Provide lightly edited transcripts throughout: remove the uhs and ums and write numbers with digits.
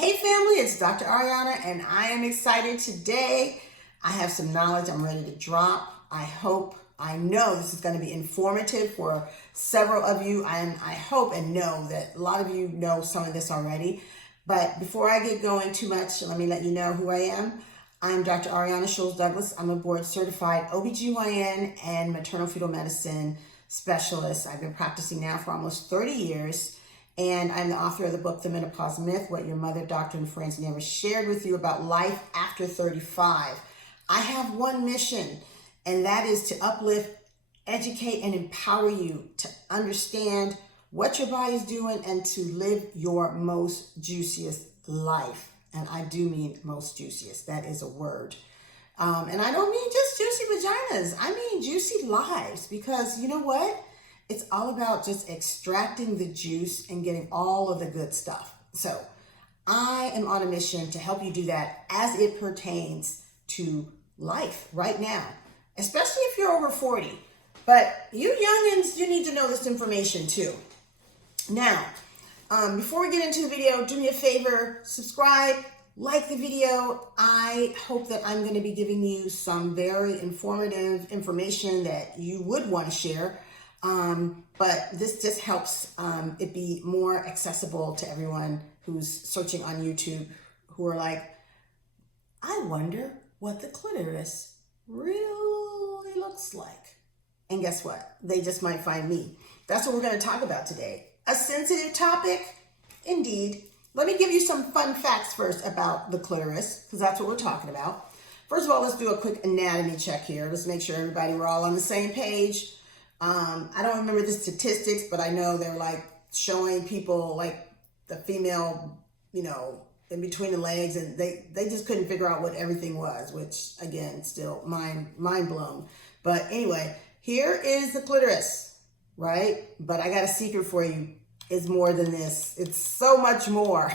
Hey family, it's Dr. Ariana and I am excited today. I have some knowledge I'm ready to drop. I know this is going to be informative for several of you, and I hope and know that a lot of you know some of this already. But before I get going too much, let me let you know who I am. I'm Dr. Ariana Sholes-Douglas. I'm a board certified OBGYN and maternal fetal medicine specialist. I've been practicing now for almost 30 years. And I'm the author of the book, The Menopause Myth, What Your Mother, Doctor, and Friends Never Shared With You About Life After 35. I have one mission, and that is to uplift, educate, and empower you to understand what your body's doing and to live your most juiciest life. And I do mean most juiciest. That is a word. And I don't mean just juicy vaginas. I mean juicy lives, because you know what? It's all about just extracting the juice and getting all of the good stuff. So I am on a mission to help you do that as it pertains to life right now, especially if you're over 40. But you youngins, you need to know this information too. Now, before we get into the video, do me a favor, subscribe, like the video. I hope that I'm going to be giving you some very informative information that you would want to share. But this just helps it be more accessible to everyone who's searching on YouTube, who are like, I wonder what the clitoris really looks like. And guess what? They just might find me. That's what we're going to talk about today. A sensitive topic, indeed. Let me give you some fun facts first about the clitoris, because that's what we're talking about. First of all, let's do a quick anatomy check here. Let's make sure we're all on the same page. I don't remember the statistics, but I know they're like showing people like the female, in between the legs, and they just couldn't figure out what everything was, which again, still mind blown. But anyway, here is the clitoris, right? But I got a secret for you. It's more than this. It's so much more.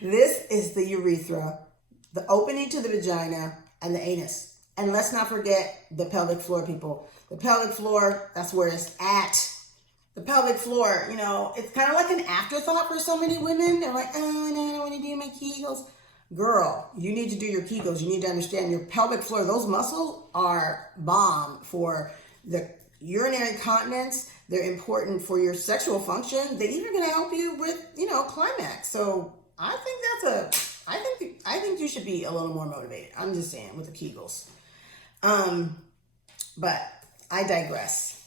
This is the urethra, the opening to the vagina, and the anus. And let's not forget the pelvic floor, people. The pelvic floor, that's where it's at. The pelvic floor, it's kind of like an afterthought for so many women. They're like, oh, no, I don't want to do my Kegels. Girl, you need to do your Kegels. You need to understand your pelvic floor. Those muscles are bomb for the urinary continence. They're important for your sexual function. They're even going to help you with, climax. So I think you should be a little more motivated. I'm just saying, with the Kegels. But I digress.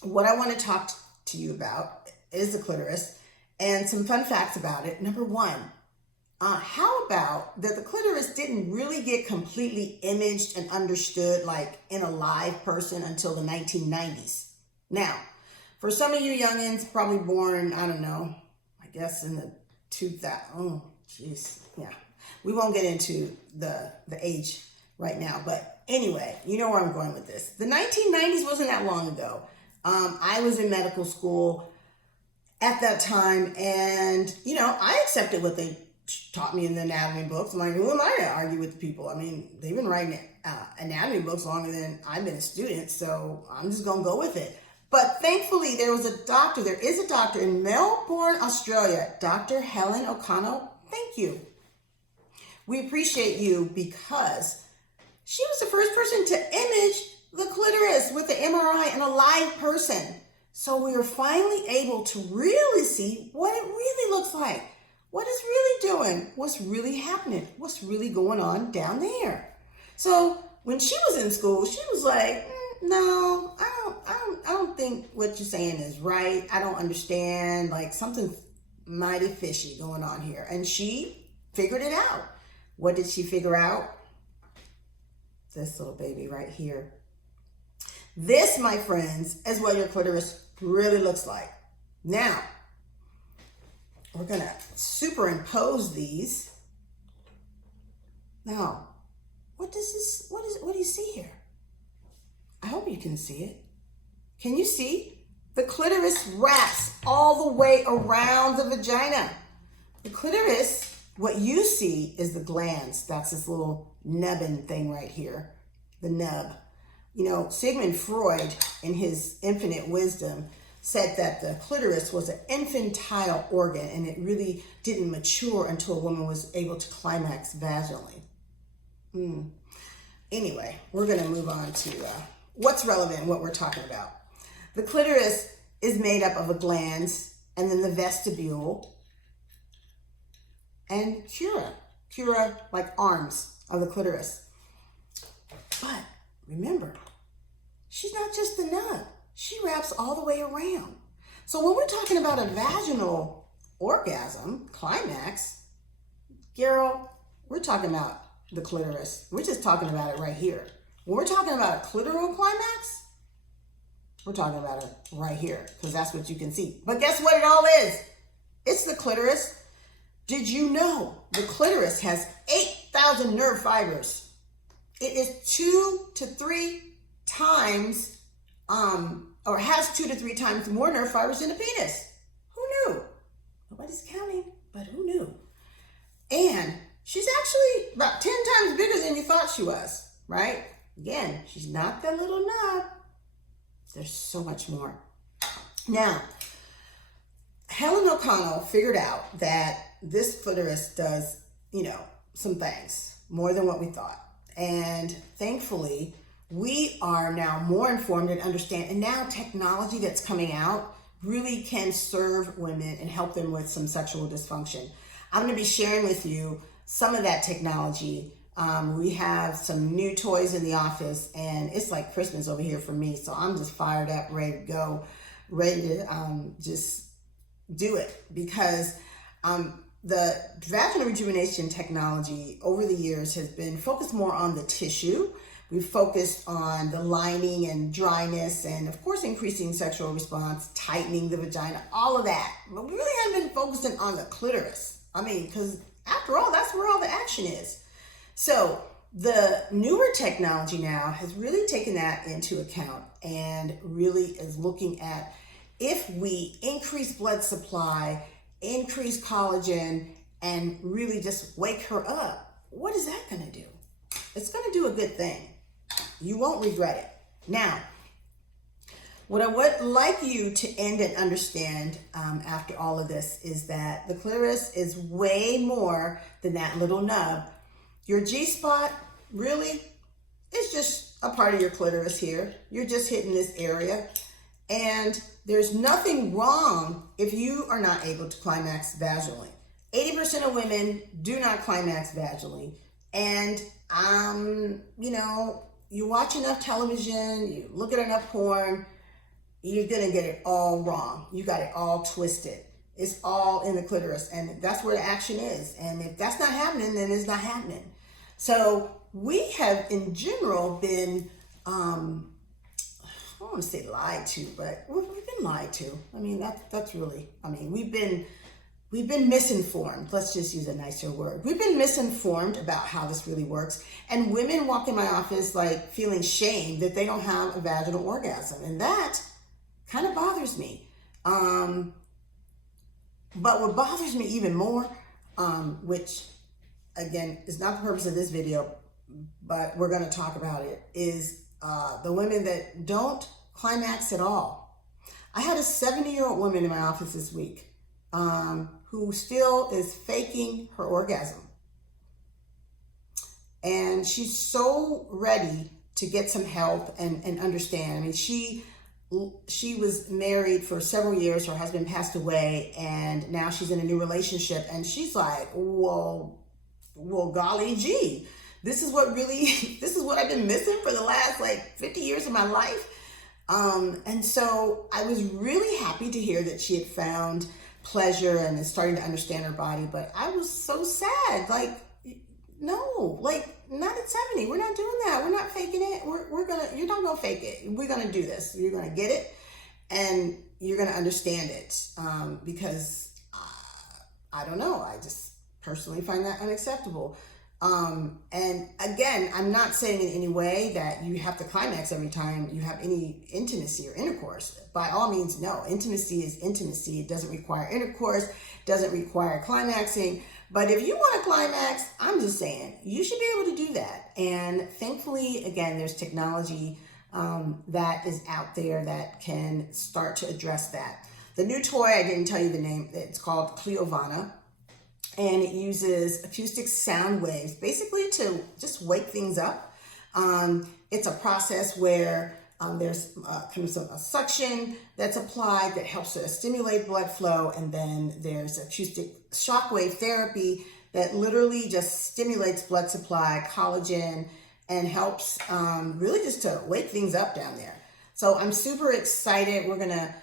What I want to talk to you about is the clitoris and some fun facts about it. Number one, how about that the clitoris didn't really get completely imaged and understood like in a live person until the 1990s. Now, for some of you youngins, probably born, I don't know, I guess in the 2000, oh, jeez, yeah. We won't get into the age right now, but anyway, you know where I'm going with this. The 1990s wasn't that long ago. I was in medical school at that time, and I accepted what they taught me in the anatomy books. I'm like, who am I to argue with people? I mean, they've been writing anatomy books longer than I've been a student, so I'm just gonna go with it. But thankfully, there is a doctor in Melbourne, Australia, Dr. Helen O'Connell. Thank you. We appreciate you, because she was the first person to image the clitoris with the MRI in a live person. So we were finally able to really see what it really looks like, what it's really doing, what's really happening, what's really going on down there. So when she was in school, she was like, no, I don't think what you're saying is right. I don't understand, like something mighty fishy going on here. And she figured it out. What did she figure out? This little baby right here. This, my friends, is what your clitoris really looks like. Now, we're going to superimpose these. Now, what do you see here? I hope you can see it. Can you see? The clitoris wraps all the way around the vagina. The clitoris, what you see is the glands. That's this little nubbin thing right here, the nub. Sigmund Freud, in his infinite wisdom, said that the clitoris was an infantile organ and it really didn't mature until a woman was able to climax vaginally. Anyway, we're going to move on to what's relevant and what we're talking about. The clitoris is made up of a glands and then the vestibule and cura like arms of the clitoris. But remember, she's not just the nut. She wraps all the way around. So when we're talking about a vaginal orgasm, climax, girl, we're talking about the clitoris. We're just talking about it right here. When we're talking about a clitoral climax, we're talking about it right here because that's what you can see. But guess what it all is? It's the clitoris. Did you know the clitoris has 8,000 nerve fibers? It is 2 to 3 times, or has 2 to 3 times more nerve fibers than a penis. Who knew? Nobody's counting, but who knew? And she's actually about 10 times bigger than you thought she was, right? Again, she's not that little nub. There's so much more. Now, Helen O'Connell figured out that this clitoris does, some things more than what we thought. And thankfully, we are now more informed and understand. And now technology that's coming out really can serve women and help them with some sexual dysfunction. I'm going to be sharing with you some of that technology. We have some new toys in the office and it's like Christmas over here for me. So I'm just fired up, ready to go, ready to just do it because the vaginal rejuvenation technology over the years has been focused more on the tissue. We've focused on the lining and dryness and of course increasing sexual response, tightening the vagina, all of that. But we really haven't been focusing on the clitoris. Because after all, that's where all the action is. So the newer technology now has really taken that into account and really is looking at if we increase blood supply, increase collagen, and really just wake her up, what is that going to do? It's going to do a good thing. You won't regret it. Now, what I would like you to end and understand after all of this is that the clitoris is way more than that little nub. Your G-spot really is just a part of your clitoris here. You're just hitting this area. And there's nothing wrong if you are not able to climax vaginally. 80% of women do not climax vaginally. And, you watch enough television, you look at enough porn, you're going to get it all wrong. You got it all twisted. It's all in the clitoris. And that's where the action is. And if that's not happening, then it's not happening. So we have, in general, been, I don't want to say lied to, but we've been lied to. That's really, we've been misinformed. Let's just use a nicer word. We've been misinformed about how this really works. And women walk in my office like feeling shame that they don't have a vaginal orgasm. And that kind of bothers me. But what bothers me even more, which again is not the purpose of this video, but we're going to talk about it, is the women that don't climax at all. I had a 70-year-old woman in my office this week who still is faking her orgasm. And she's so ready to get some help and understand. She was married for several years. Her husband passed away and now she's in a new relationship. And she's like, well, golly gee, this is what I've been missing for the last 50 years of my life. And so I was really happy to hear that she had found pleasure and is starting to understand her body. But I was so sad. No, not at 70. We're not doing that. We're not faking it. You're not going to fake it. We're going to do this. You're going to get it and you're going to understand it. Because I don't know. I just personally find that unacceptable. And again, I'm not saying in any way that you have to climax every time you have any intimacy or intercourse. By all means, no. Intimacy is intimacy. It doesn't require intercourse, doesn't require climaxing. But if you want to climax, I'm just saying, you should be able to do that. And thankfully, again, there's technology that is out there that can start to address that. The new toy, I didn't tell you the name, it's called Clitoris, and it uses acoustic sound waves basically to just wake things up. It's a process where there's a suction that's applied that helps to stimulate blood flow, and then there's acoustic shockwave therapy that literally just stimulates blood supply, collagen, and helps really just to wake things up down there. So I'm super excited. We're gonna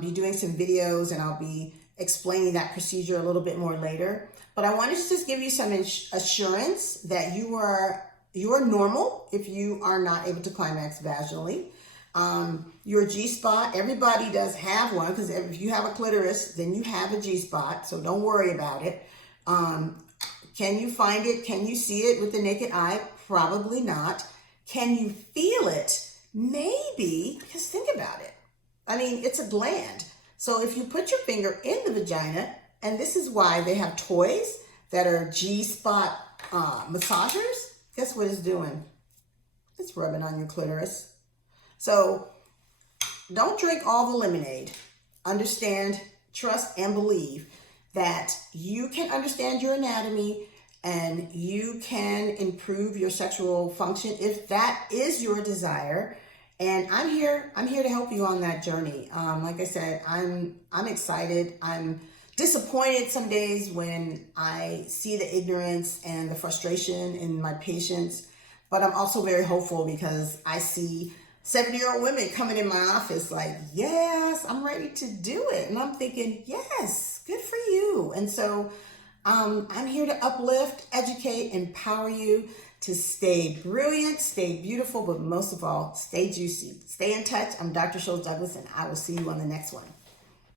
be doing some videos, and I'll be explaining that procedure a little bit more later. But I wanted to just give you some assurance that you are normal if you are not able to climax vaginally. Your G-spot, everybody does have one, because if you have a clitoris, then you have a G-spot, so don't worry about it. Can you find it? Can you see it with the naked eye? Probably not. Can you feel it? Maybe, because think about it. I mean, it's a gland. So if you put your finger in the vagina, and this is why they have toys that are G-spot massagers, guess what it's doing? It's rubbing on your clitoris. So don't drink all the lemonade. Understand, trust, and believe that you can understand your anatomy and you can improve your sexual function if that is your desire. And I'm here to help you on that journey. Like I said, I'm excited. I'm disappointed some days when I see the ignorance and the frustration in my patients, but I'm also very hopeful because I see 70-year-old women coming in my office like, yes, I'm ready to do it. And I'm thinking, yes, good for you. And so I'm here to uplift, educate, empower you to stay brilliant, stay beautiful, but most of all, stay juicy. Stay in touch. I'm Dr. Sholes-Douglas, and I will see you on the next one.